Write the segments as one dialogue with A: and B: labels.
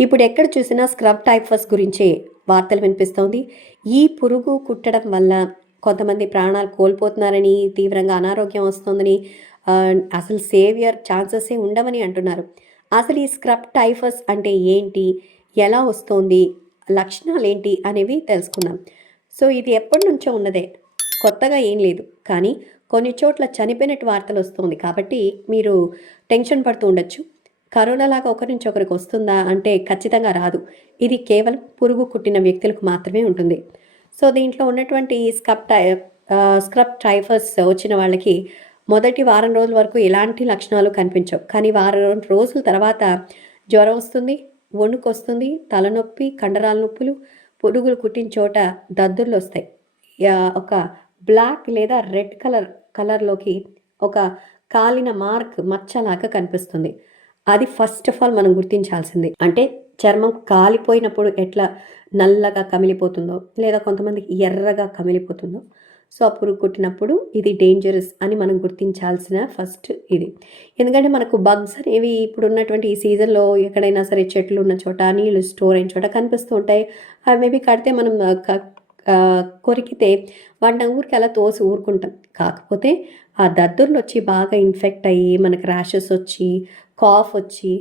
A: ఇప్పుడు ఎక్కడ చూసినా స్క్రబ్ టైఫస్ గురించే వార్తలు వినిపిస్తోంది. ఈ పురుగు కుట్టడం వల్ల కొంతమంది ప్రాణాలు కోల్పోతున్నారని తీవ్రంగా అనారోగ్యం వస్తుందని అసలు సేవియర్ ఛాన్సెసే ఉండవని అంటున్నారు. అసలు ఈ స్క్రబ్ టైఫస్ అంటే ఏంటి? ఎలా వస్తుంది? లక్షణాలు ఏంటి అనేవి తెలుసుకుందాం. సో ఇది ఎప్పటి నుంచో ఉన్నదే. కొత్తగా ఏం లేదు. కానీ కొన్ని చోట్ల చనిపోయినట్టు వార్తలు వస్తుంది. కాబట్టి మీరు టెన్షన్ పడుతూ ఉండొచ్చు. కరోనా లాగా ఒకరి నుంచి ఒకరికి వస్తుందా అంటే ఖచ్చితంగా రాదు. ఇది కేవలం పురుగు కుట్టిన వ్యక్తులకు మాత్రమే ఉంటుంది. సో దీంట్లో ఉన్నటువంటి స్క్రబ్ టై స్క్రబ్ టైఫస్ వచ్చిన వాళ్ళకి మొదటి వారం రోజుల వరకు ఎలాంటి లక్షణాలు కనిపించవు. కానీ వారం రోజుల తర్వాత జ్వరం వస్తుంది వణుకు వస్తుంది తలనొప్పి కండరాల నొప్పులు పురుగులు కుట్టిన చోట దద్దుర్లు వస్తాయి. ఒక బ్లాక్ లేదా రెడ్ కలర్ కలర్లోకి ఒక కాలిన మార్క్ మచ్చలాగా కనిపిస్తుంది. అది ఫస్ట్ ఆఫ్ ఆల్ మనం గుర్తించాల్సింది. అంటే చర్మం కాలిపోయినప్పుడు ఎట్లా నల్లగా కమిలిపోతుందో లేదా కొంతమందికి ఎర్రగా కమిలిపోతుందో సో ఆ పురుగు కుట్టినప్పుడు ఇది డేంజరస్ అని మనం గుర్తించాల్సిన ఫస్ట్ ఇది. ఎందుకంటే మనకు బగ్స్ అనేవి ఇప్పుడు ఉన్నటువంటి ఈ సీజన్లో ఎక్కడైనా సరే చెట్లు ఉన్న చోట నీళ్ళు స్టోర్ అయిన చోట కనిపిస్తూ ఉంటాయి. అవి మేబీ కడితే మనం కొరికితే వాటిని ఊరికి అలా తోసి ఊరుకుంటాం. కాకపోతే ఆ దద్దుర్లు వచ్చి బాగా ఇన్ఫెక్ట్ అయ్యి మనకు ర్యాషెస్ వచ్చి కాఫ్ వచ్చి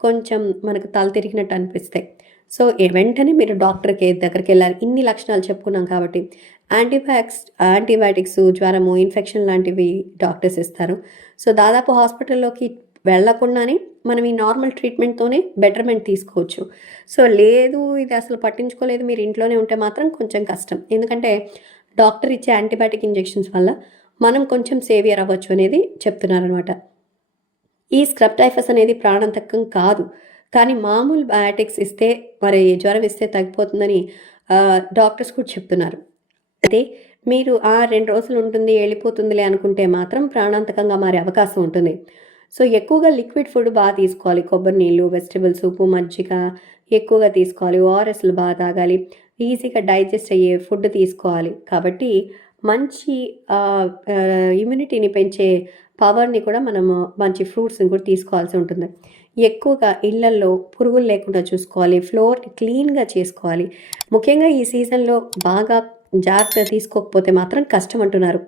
A: కొంచెం మనకు తల తిరిగినట్టు అనిపిస్తాయి సో వెంటనే మీరు డాక్టర్కి దగ్గరికి వెళ్ళాలి. ఇన్ని లక్షణాలు చెప్పుకున్నాం కాబట్టి యాంటీబయాక్స్ యాంటీబయాటిక్స్ జ్వరము ఇన్ఫెక్షన్ లాంటివి డాక్టర్స్ ఇస్తారు. సో దాదాపు హాస్పిటల్లోకి వెళ్ళకుండానే మనం ఈ నార్మల్ ట్రీట్మెంట్తోనే బెటర్మెంట్ తీసుకోవచ్చు. సో లేదు ఇది అసలు పట్టించుకోలేదు మీరు ఇంట్లోనే ఉంటే మాత్రం కొంచెం కష్టం. ఎందుకంటే డాక్టర్ ఇచ్చే యాంటీబయాటిక్ ఇంజెక్షన్స్ వల్ల మనం కొంచెం సేవియర్ అవ్వచ్చు అనేది చెప్తున్నారనమాట ఈ స్క్రబ్ టైఫస్ అనేది ప్రాణాంతకం కాదు. కానీ మామూలు బయాటిక్స్ ఇస్తే మరి జ్వరం ఇస్తే తగ్గిపోతుందని డాక్టర్స్ కూడా చెప్తున్నారు. అయితే మీరు ఆ రెండు రోజులు ఉంటుంది వెళ్ళిపోతుందిలే అనుకుంటే మాత్రం ప్రాణాంతకంగా మారే అవకాశం ఉంటుంది. సో ఎక్కువగా లిక్విడ్ ఫుడ్ బాగా తీసుకోవాలి. కొబ్బరి నీళ్ళు వెజిటబుల్స్ ఉప్పు మజ్జిగ ఎక్కువగా తీసుకోవాలి. ఓఆర్ఎస్లు బాగా తాగాలి. ఈజీగా డైజెస్ట్ అయ్యే ఫుడ్ తీసుకోవాలి. కాబట్టి మంచి ఇమ్యూనిటీని పెంచే పవర్ని కూడా మనము మంచి ఫ్రూట్స్ని కూడా తీసుకోవాల్సి ఉంటుంది. ఎక్కువగా ఇళ్ళల్లో పురుగులు లేకుండా చూసుకోవాలి ఫ్లోర్ని క్లీన్గా చేసుకోవాలి. ముఖ్యంగా ఈ సీజన్లో బాగా జాగ్రత్త తీసుకోకపోతే మాత్రం కష్టం అంటున్నారు.